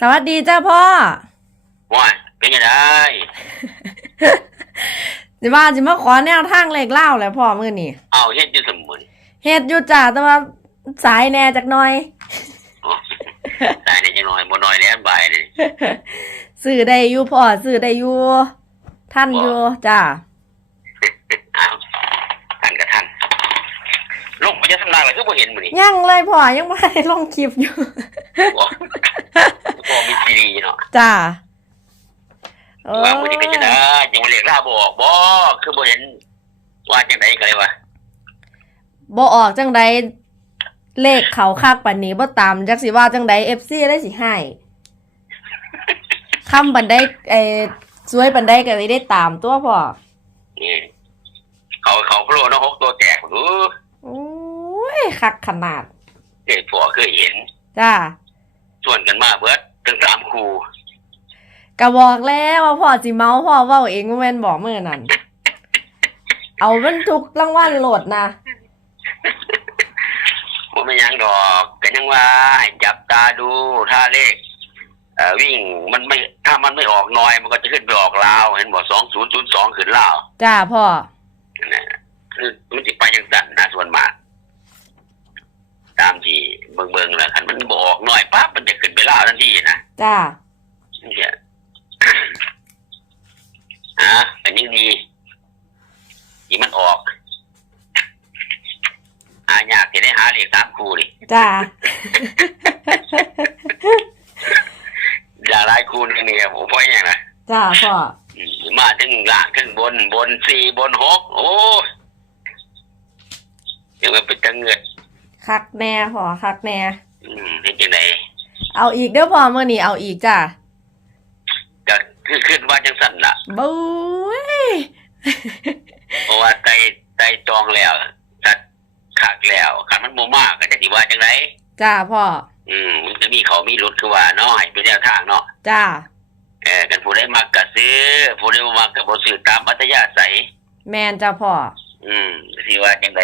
สวัสดีจ้าพ่อว่าเป็นยังไงสิว่าสิมาขอแนวทางเลขเล่าแหละพ่อมื้อนี้เอาเฮ็ดอยู่สมุนเฮ็ดอยู่จ้าแต่ว่าสายแหน่จักหน่อยอ๋อตายในจังน้อยบ่น้อยแล้วบ่ายนี่ซื้อได้อยู่พ่อซื้อได้อยู่ท่านอยู่จ้าอ้าวท่านกับท่านลงมาจะสำนักเลยคือบ่เห็นมื้อนี้ยังเลยพ่อยังไม่ได้ลงคลิปอยู่ บ่บ่มีซีรีส์เนาะจ้าโอ้ว่ามื้อนี้เป็นจังได๋จังว่าเรียกลาบ่ออกบ่คือบ่เห็นว่าจังไดก็เลยวะบ่ออกจังใดเลขเขาคักปานนี้บ่ตามจักสิว่าจังใด FC ได้สิให้คำบันไดเอ้สวยบันไดก็เลยได้ตามตัวพ่อนี่เขาเขาโผล่เนาะหกตัวแตกหรือโอ้ยคักขนาดเด็กผัวเคยเห็น จ้า ส่วนกันมาเบิด ถึงสามครูก็บอกแล้วว่าพ่อสิเมาพ่อเว้าเองว่าแม่นบอกมื้อนั้น เอามันทุกรางวัลโหลดนะบ่แม่นหยังดอกก็ยังว่าให้จับตาดูถ้าเลขเอ่อวิ่งมันไม่ถ้ามันไม่ออกน้อย มันก็จะขึ้นไปออกลาวเห็นบ่2002ขึ้นลาวจ้าพ่อนะคือมันสิไปจังซั่นนะส่วนมาก ตามที่ เบิ่งๆแล้วคันมันบ่ออกน้อยปั๊บมันจะขึ้นไปลาวทันทีนะจ้านี่จะอะอันนี้ดีที่มันออก หายากที่ได้หาเลขสามคู่นี่จ้าอย่าหลายคู่นี่เนี่ยผมพออย่างนะจ้าพ่ออืมมาถึงล่างถึงบนบนสี่บนหกโอ้ยยังมันเป็นจังเงิด คักแน่พ่อคักแน่อืมเห็นจังไดเอาอีกเด้อพ่อมื้อนี้เอาอีกจ้าก็คือขึ้นว่าจังสั่นล่ะ บุ้ยเพราะว่าไตไตจองแล้วตัดคักแล้วคันมันโมมากก็จะดีว่าจังไรจ้าพ่ออืมมันจะมีเขามีรถคือว่าเนาะให้เป็นแนวทางเนาะจ้าเออกันผู้ใดมักก็ซื้อผู้ใดบ่มักก็บ่ซื้อตามอัธยาศัยแม่นจ้าพ่ออืมสิว่าจังได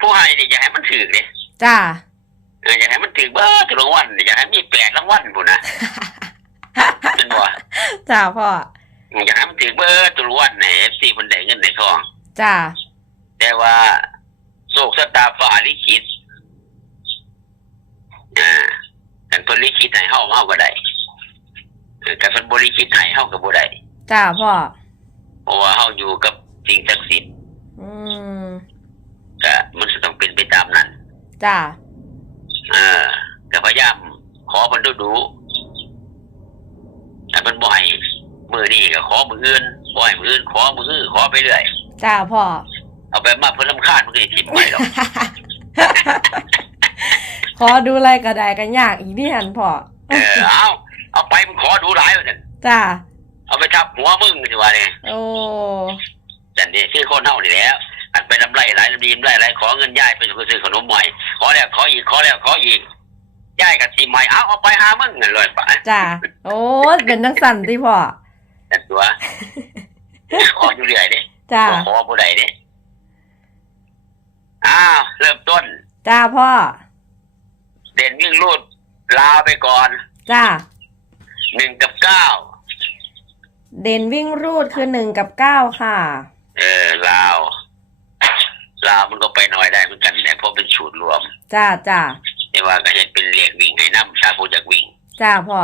ผู้ให้นี่อย่าให้มันถือเด้จ้าเอออย่าให้มันถือเบิดทุกรางวัลอย่าให้มีแปดรางวัลพุ่นนะเป็นบ่จ้าพ่ออย่าให้มันถือเบิดทุกรางวัลใน FC เพิ่นได้เงินได้ทองจ้าแต่ว่าโศกชะตาฟ้าลิขิตอ่ากันเพิ่นลิขิตให้เฮาเฮาก็ได้เออกันเพิ่นบ่ลิขิตให้เฮาก็บ่ได้จ้าพ่อเพราะว่าเฮาอยู่กับสิ่งศักดิ์สิทธิ์อืม ก็มันจะต้องเป็นไปตามนั้นจ้าเออก็พยายามขอเพิ่นดูๆถ้าเพิ่นบ่ให้มื้อนี้ก็ขอมื้ออื่นบ่ให้มื้ออื่นขอมื้ออื่นขอไปเรื่อยจ้าพ่อเอาไปมาเพิ่นรำคาญมันก็สิทิ่มไปหรอกขอดูอะไรก็ได้กันยากอีกนี่หันพ่อเออเอาเอาไปมึงขอดูหลายว่าซั่นจ้าเอาไปทับหัวมึงสิว่าเนี่ยโอ้แต่นี่คือคนเฮานี่แหล้วอัน ไปลำไรหลายลำดีมไรหลายขอเงินย่ายไปซื้อขนมใหม่ขอแล้วขออีกขอแล้วขออีกย่ายกับทีใหม่เอาเอาไปหามึงเงินเลยไปจ้าโอ้เป็นนังสั่นที่พ่อแต่ตัวขออยู่เรื่อยเด้จ้าบ่ขอบ่ได้เด้อ้าวเริ่มต้น จ้าพ่อ เด่นวิ่งรูดลาวไปก่อน จ้าหนึ่งกับเก้าเด่นวิ่งรูดคือหนึ่งกับเก้าค่ะเออลาวลาวมันก็ไปน้อยได้เหมือนกันเนี่ยเพราะเป็นสูตรรวม จ้าจ้าแต่ว่าก็เห็นเป็นเลขวิ่งให้น้ำถ้าผู้อยากวิ่งจ้าพ่อ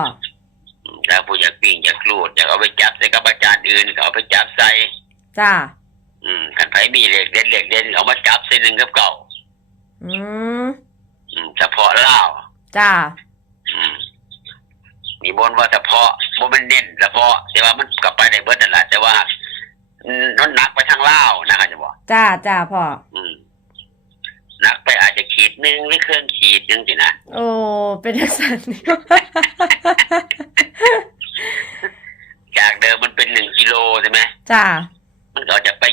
ถ้าผู้อยากปิ้งอยากรูดอยากเอาไปจับใส่กับอาจารย์อื่นก็เอาไปจับใส่จ้าอืมกันไผมีเหล็กเด่นเหล็กเด่นเอามาจับใส่หนึ่งกับเก่าอืมอืมเฉพาะเล่าวจ้าอืมมีบนว่าเฉพาะบ่มันเน้นเฉพาะแต่ว่ามันกลับไปได้เบิดนั่นแหละแต่ว่าอืมมันหนักไปทางเล่าวนะครับจะบอกจ้าจ้าพ่อ อืมหนักไปอาจจะขีด หนึ่งหรือเครื่องขีดหนึงสินะโอ้เป็นนังสั่นจากเดิมมันเป็นหนึ่งกิโลใช่ไหมจ้ามันก็จะไป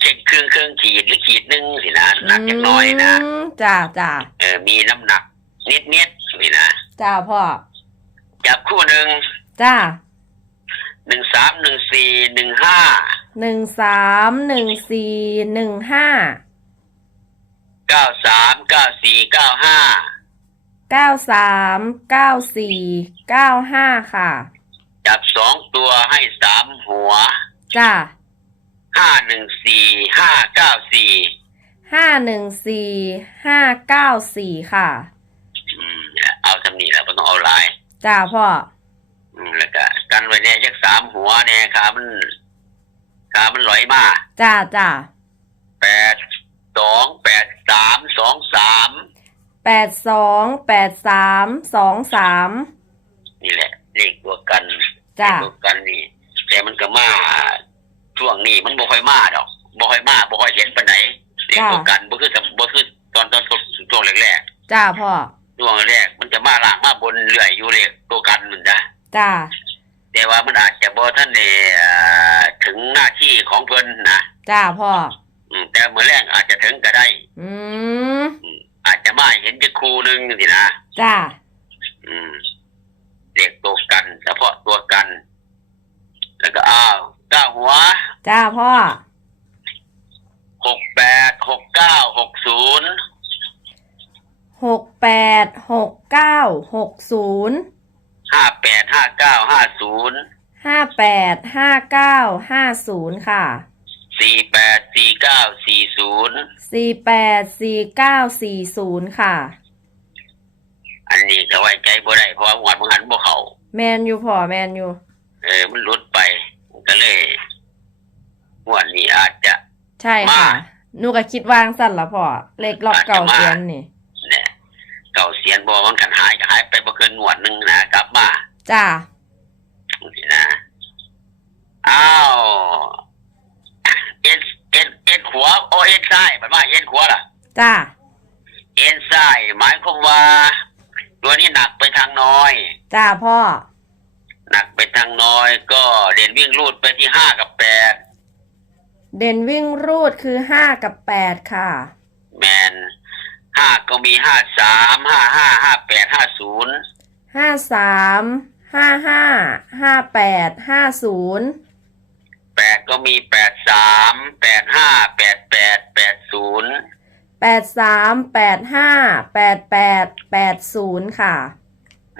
เช็คเครื่องเครื่องขีดหรือขีดหนึ่งสินะหนักอย่างน้อยนะมจ้าจ้าเออมีน้ำหนักนิดนิดๆนี่นะจ้าพ่อจับคู่หนึ่งจ้าหนึ่งสามหนึ่งสี่หนึ่งห้าหนึ่งสามหนึ่งสี่หนึ่งห้า เก้าสามเก้าสี่เก้าห้าเก้าสามเก้าสี่เก้าห้าค่ะ จับสองตัวให้สามหัวจ้าห้าหนึ่งสี่ห้าเก้าสี่ห้าหนึ่งสี่ห้าเก้าสี่ค่ะ อืมเอาทำนี่แล้วก็ต้องเอาหลายจ้าพ่อ อืมแล้วก็กันไว้เนี่ยยักสามหัวเนี่ยขามันขามันลอยมาจ้าจ้าแปด สองแปดสามสองสามแปดสองแปดสามสองสามนี่แหละเลขตัวกันจ้าเลขตัวกันนี่ แต่มันก็มาช่วงนี้มันบ่ค่อยมาดอกบ่ค่อยมาบ่ค่อยเห็นปานไหนเลขตัวกันบ่คือกับบ่คือตอนตอนช่วงแรกจ้าพ่อๆช่วงแรกมันจะมาล่างมาบนเรื่อยอยู่เลขตัวกันมันจ้ะจ้าแต่ว่ามันอาจจะบ่ท่านได้เอ่อถึงหน้าที่ของเพิ่นนะจ้าพ่ออื มแต่เมื่อแรกอาจจะถึงก็ได้ อืมอาจจะมาเห็นจะครูหนึงสินะจ้าอืมเด็กตัวกัน เฉพาะตัวกัน แล้วก็อ้าวเก้าหัว จ้าพ่อหกแปดหกเก้าหกศูนย์หกแปดหกเก้าหกศูนย์ห้าแปดห้าเก้าห้าศูนย์ห้าแปดห้าเก้าห้าศูนย์ค่ะ สี่แปดสี่เก้าสี่ศูนย์สี่แปดสี่เก้าสี่ศูนย์ค่ะ อันนี้ก็ไว้ใจบ่ได้เพราะว่าหวดมังหันบ่เขาแมนอยู่พ่อแมนอยู่ เออมันหลุดไปมันก็เลยหวดนี้อาจจะ ใช่ค่ะ มา หนูก็คิดวางสั่นละพ่อเลขล็อกเก่าเสียนนี่ เนี่ยเก่าเสียนบอกมันกันหายก็หายไปบ่เกินหวดหนึงนะกลับมาจ้านี่นะอ้าวเอ็น เอ็นเอ็นขวาโอเอ็นซ้ายมันว่าเอ็นขวาล่ะ จ้า เอ็นซ้ายหมายความว่า ตัวนี้หนักไปทางน้อย จ้าพ่อ หนักไปทางน้อย ก็เด่นวิ่งรูดไปที่ห้ากับแปดเด่นวิ่งรูดคือห้ากับแปดค่ะ แมนห้าก็มีห้าสามห้าห้าห้าแปดห้าศูนย์ห้าสามห้าห้าห้าแปดห้าศูนย์แปดก็มีแปดสามแปดห้า แปดสามแปดห้าแปดแปดแปดศูนย์ค่ะ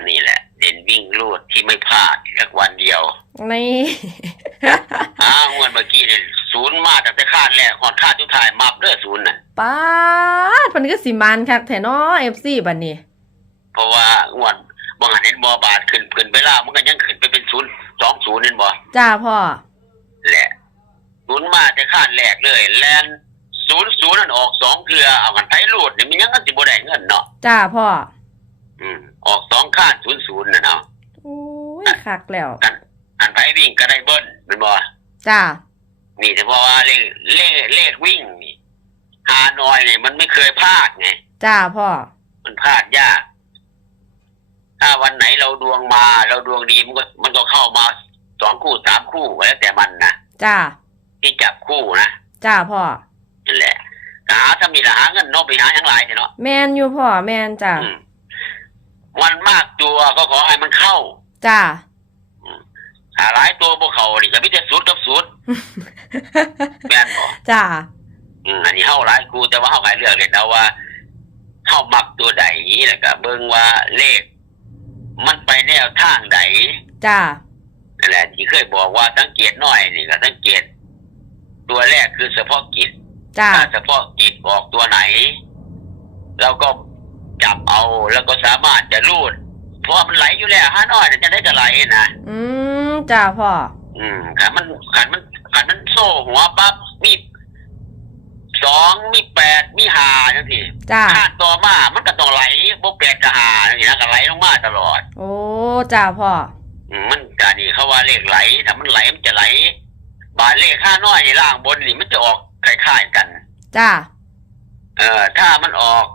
นี่แหละ เด่นวิ่งรูดที่ไม่พลาดแค่วันเดียว นี่ อ้าวงวันเมื่อกี้เนี่ยศูนย์มาแต่คาดแล้วหอดคาดทุกทายมาเด้อศูนย์น่ะป้าดมันก็สิมันค่ะแท้เนาะ FC บัดนี้ เพราะว่างวนบางหันเห็นบอบาทขึ้นขึ้นไปล่ามันก็ยังขึ้นไปเป็นศูนย์สองศูนย์เห็นบ่จ้าพ่อ แหละศูนย์มาแต่คาดแหลกเลยแลน ศูนย์ศูนย์นั่นออกสองเทือเอากันไทยรูดเนี่ยมันยังกันสิบ่ได้เงินเนาะจ้าพ่อ อืมออกสองคาดศูนย์ศูนย์น่ะเนาะโอ้ยคักแล้วอันอันไทยวิ่งก็ได้เบิ้ลเป็นบ่จ้า นี่แต่เพราะว่าเลขเลขเลขวิ่งนี่หาน้อยเนี่ยมันไม่เคยพลาดไงจ้าพ่อ มันพลาดยาก ถ้าวันไหนเราดวงมาเราดวงดีมันก็มันก็เข้ามาสองคู่สามคู่แล้วแต่มันนะจ้า ที่จับคู่นะ จ้าพ่อ นั่นแหละหาถ้ามีละหาเงินเนอกไปหาทั้งหลายเนาะแมนอยู่พ่อแมนจ้าอืมวันมากตัวก็ขอให้มันเข้า จ้าหาหลายตัวพวกเขานี่ก็มีแต่สุดกับสุดแม่นบ่จ้าอืมอันนี้เข้าหลายกูแต่ว่าเข้าหลายเรื่องเลยเอาว่าเข้ามักตัวใดแล้วก็เบิ่งว่าเลข มันไปแนวทางใดจ้านั่นแหละที่เคยบอกว่าสังเกตหน่อยนี่ก็สังเกต ตัวแรกคือเฉพาะกิจ จ้าถ้าเฉพาะกิจออกตัวไหน เราก็จับเอาแล้วก็สามารถจะรูด เพราะว่ามันไหลอยู่แล้วห้าน้อยน่ะจะได้จะไหลนะอืมจ้าพ่ออืมขันมันขันมันขันมันโซ่หัวปั๊บมีสองมีแปดมีหาจังสิจ้าข้างต่อมา มันก็ต้องไหลพวกแปดกับหาอย่างนี้นะก็ไหลลงมาตลอด โอ้จ้าพ่ออืมมันการนี่เขาว่าเลขไหลถ้ามันไหลมันจะไหล บาทเลขห้าน้อยในล่างบนนี่มันจะออก คล้ายๆกัน จ้า เอ่อถ้ามันออก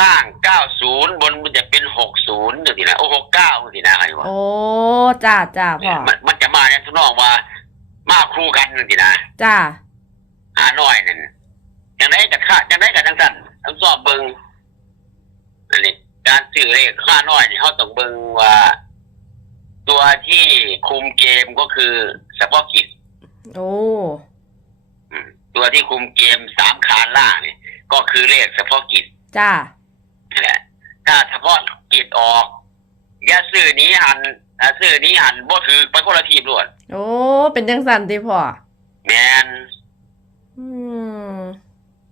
ล่างเก้าศูนย์บนมันจะเป็นหกศูนย์จังสินะโอ้หกเก้าจังสินะใครวะโอ้ จ้าจ้าพ่อ มันมันจะมาเนี่ยทุกน้องว่า มาคู่กันจังสินะจ้าห้าน้อยนั่นยังไงกับข้ายังไงกับทั้งสั้นทั้งสอบเบิงอันนี้การซื้อเลขค่าน้อยนี่เขาต้องเบิงว่า ตัวที่คุมเกมก็คือเฉพาะกิจ โอ้อืมตัวที่คุมเกมสามคานล่างนี่ก็คือเลขเฉพาะกิจจ้านั่นแหละถ้าเฉพาะกิจออกอย่าซื้อหนี้หันอ่าซื้อหนี้หันบ่ถือไปคนละทีมรวดโอ้ เป็นจังสันติพ่อแมนอืม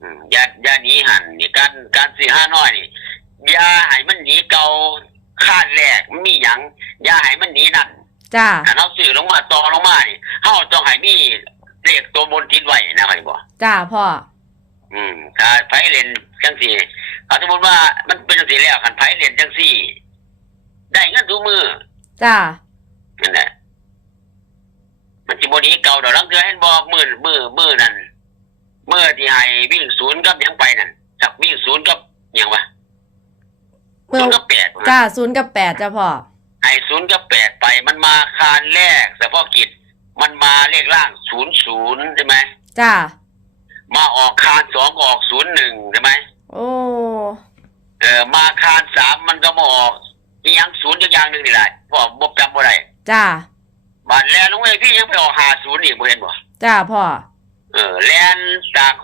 อืมอย่าอย่าหนีหันนี่การการซื้อห้าน้อยนี่อย่าให้มันหนีเก่าคาดแรกมันมีหยังอย่าให้มันหนีนั่น จ้าถ้าเราซื้อลงมาต่อลงมานี่เฮาต้องให้มีเลขตัวบนติดไว้นะครับบ่จ้าพ่อ อืมถ้าไผเล่นจังซี่เอาสมมุติว่ามันเป็นจังซี่แล้วคันไผเล่นจังซี่ ได้เงินทุกมือจ้านั่นแหละมันสิบ่หนีเก่าดอกลังเทื่อเห็นบอกมือมือมือนั่นมือที่ให้วิ่งศูนย์กับหยังไปนั่นจักวิ่งศูนย์กับหยังวะเมื่อศูนย์กับแปดจ้าศูนย์กับแปดจ้าพ่อ ไอ้ศูนย์กับแปดไป มันมาคานแรกเฉพาะกิจ มันมาเลขล่างศูนย์ศูนย์ใช่ไหมจ้ามาออกคานสองก็ออกศูนย์หนึ่งใช่ไหมโอ้เออมาคานสามมันก็มาออกอีหยังศูนย์อย่างหนึ่งนี่แหละพ่อบกจำบ่ได้จ้าบาดแล้วลุงเอ้ยพี่ยังไปออกหาศูนย์อีกบ่เห็นบ่จ้าพ่อเออแลนจาก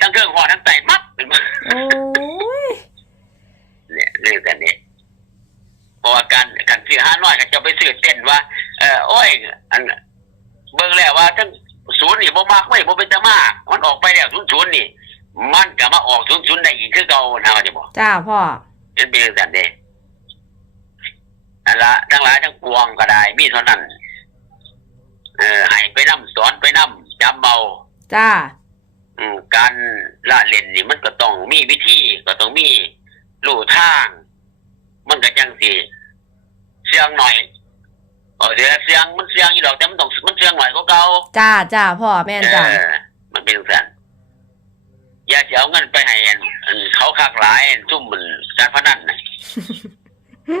ทั้งเครื่องหอทั้งไตมัดเป็นบ่โอ้ยเนี่ยเรื่องกันนี้ เพราะว่าการการซื้อห้าน้อยก็จะไปซื้อเต้นว่า เออโอ้ย อันเบิ่งแล้วว่าทั้งศูนย์นี่บ่มากไม่บ่เป็นตามากมันออกไปแล้วศูนย์ศูนย์นี่ มันก็มาออกศูนย์ศูนย์ได้อีกคือเก่านะว่าจะบอกจ้าพ่อเป็นเรื่องกันเด้นั่นละทั้งหลายทั้งปวงก็ได้ มีเท่านั้นเออให้ไปนํสอนไปนํจำเบาจ้าอืมการละเล่นนี่มันก็ต้องมีวิธีก็ต้องมีลู่ทาง มันก็จัง สิเสียงหน่อยเออเดี๋ยวเสียงมันเสียงอยู่ดอกแต่มันต้องมันเสียงหน่อยก็เก่าจ้าจ้าพ่อแม่นเอจ้าอมันเป็นสันอย่าจะเอาเงินไปให้อันอันเขาคากหลายอันซุ่มมันการพนันน่ะ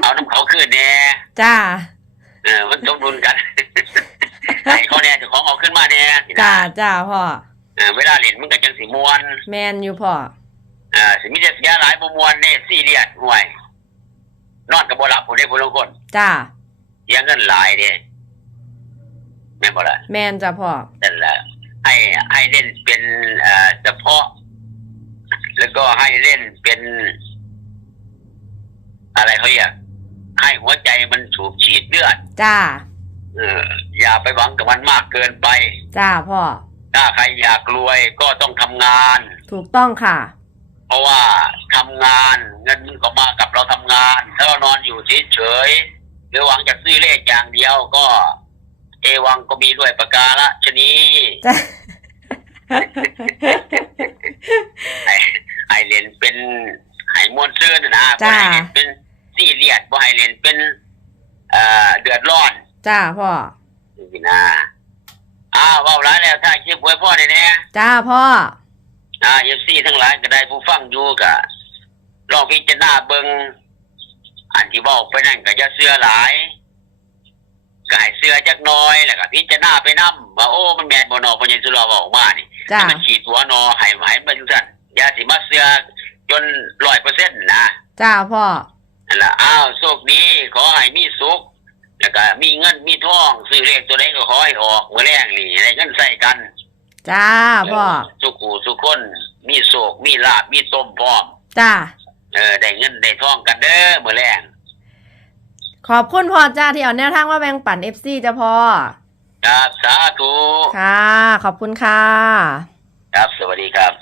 เอาน้ำเขาขึ้นแน่จ้าเออมันสมดุลกัน ให้เขาแน่เจ้าของเอาขึ้นมาแน่สินะจ้าจ้าพ่อเออเวลาเล่นมันก็จังสิมวน แมนอยู่พ่อเอ่าสิมีแต่เสียหลายบ่มวนเด้ซีเรียสห่วย นอนก็บ่หลับผู้ใดผู้ลางคนจ้าเสียเงินหลายเด้แม่นบ่ล่ะแมนจ้าพ่อนั่นแหละให้ให้เล่นเป็นเอ่อเฉพาะ แล้วก็ให้เล่นเป็น อะไรเขาอยากให้หัวใจมันสูบฉีดเลือด จ้าเอออย่าไปหวังกับมันมากเกินไป จ้าพ่อถ้าใครอยากรวยก็ต้องทำงาน ถูกต้องค่ะ เพราะว่าทำงานเงินมันก็มากับเราทำงาน ถ้าเรานอนอยู่เฉยๆหรือหวังจะซื้อเลขอย่างเดียวก็ เอวังก็มีด้วยประกาละชนีจ้าไอ้ไอเรียนเป็นไห้มวนซื่นนะบ่จ้าให้เรียนเป็นซีเรียสบ่ให้เรียนเป็นเอ่อเดือดร้อน จ้าพ่อนี่นะอ้าวเว้าหลายแล้วถ้าคลิปไว้พ่อได้แน่จ้าพ่อ อ่าเอฟซีทั้งหลายก็ได้ผู้ฟังอยู่ก็ลองพิจารณาเบิ่งอันที่เว้าไปนั่นก็อย่าเชื่อหลายก็ให้เชื่อจักหน้อยแล้วก็พิจารณาไปนํว่าโอ้มันแม่นบ่เนอบ่ยังสิรอเว้าออกมานี่จ้าให้มันฉีดหัวนอให้ให้มันจังซั่นอย่าสิมาเชื่อจน100%นะจ้าพ่อนั่นล่ะอ้าวโชคดีขอให้มีสุขแล้วก็มีเงินมีทองซื้อเลขตัวใดก็ขอให้ออกมื้อแรงนี่ให้เงินใส่กัน จ้าพ่อสุขูสุขคนมีโศกมีลาบมีต้มพร้อม จ้าเออได้เงินได้ทองกันเด้อมื้อแรงขอบคุณพ่อจ้าที่เอาแนวทางมาแบ่งปันเอฟซีจ้าพ่อครับสาธุค่ะ ขอบคุณค่ะ ครับสวัสดีครับ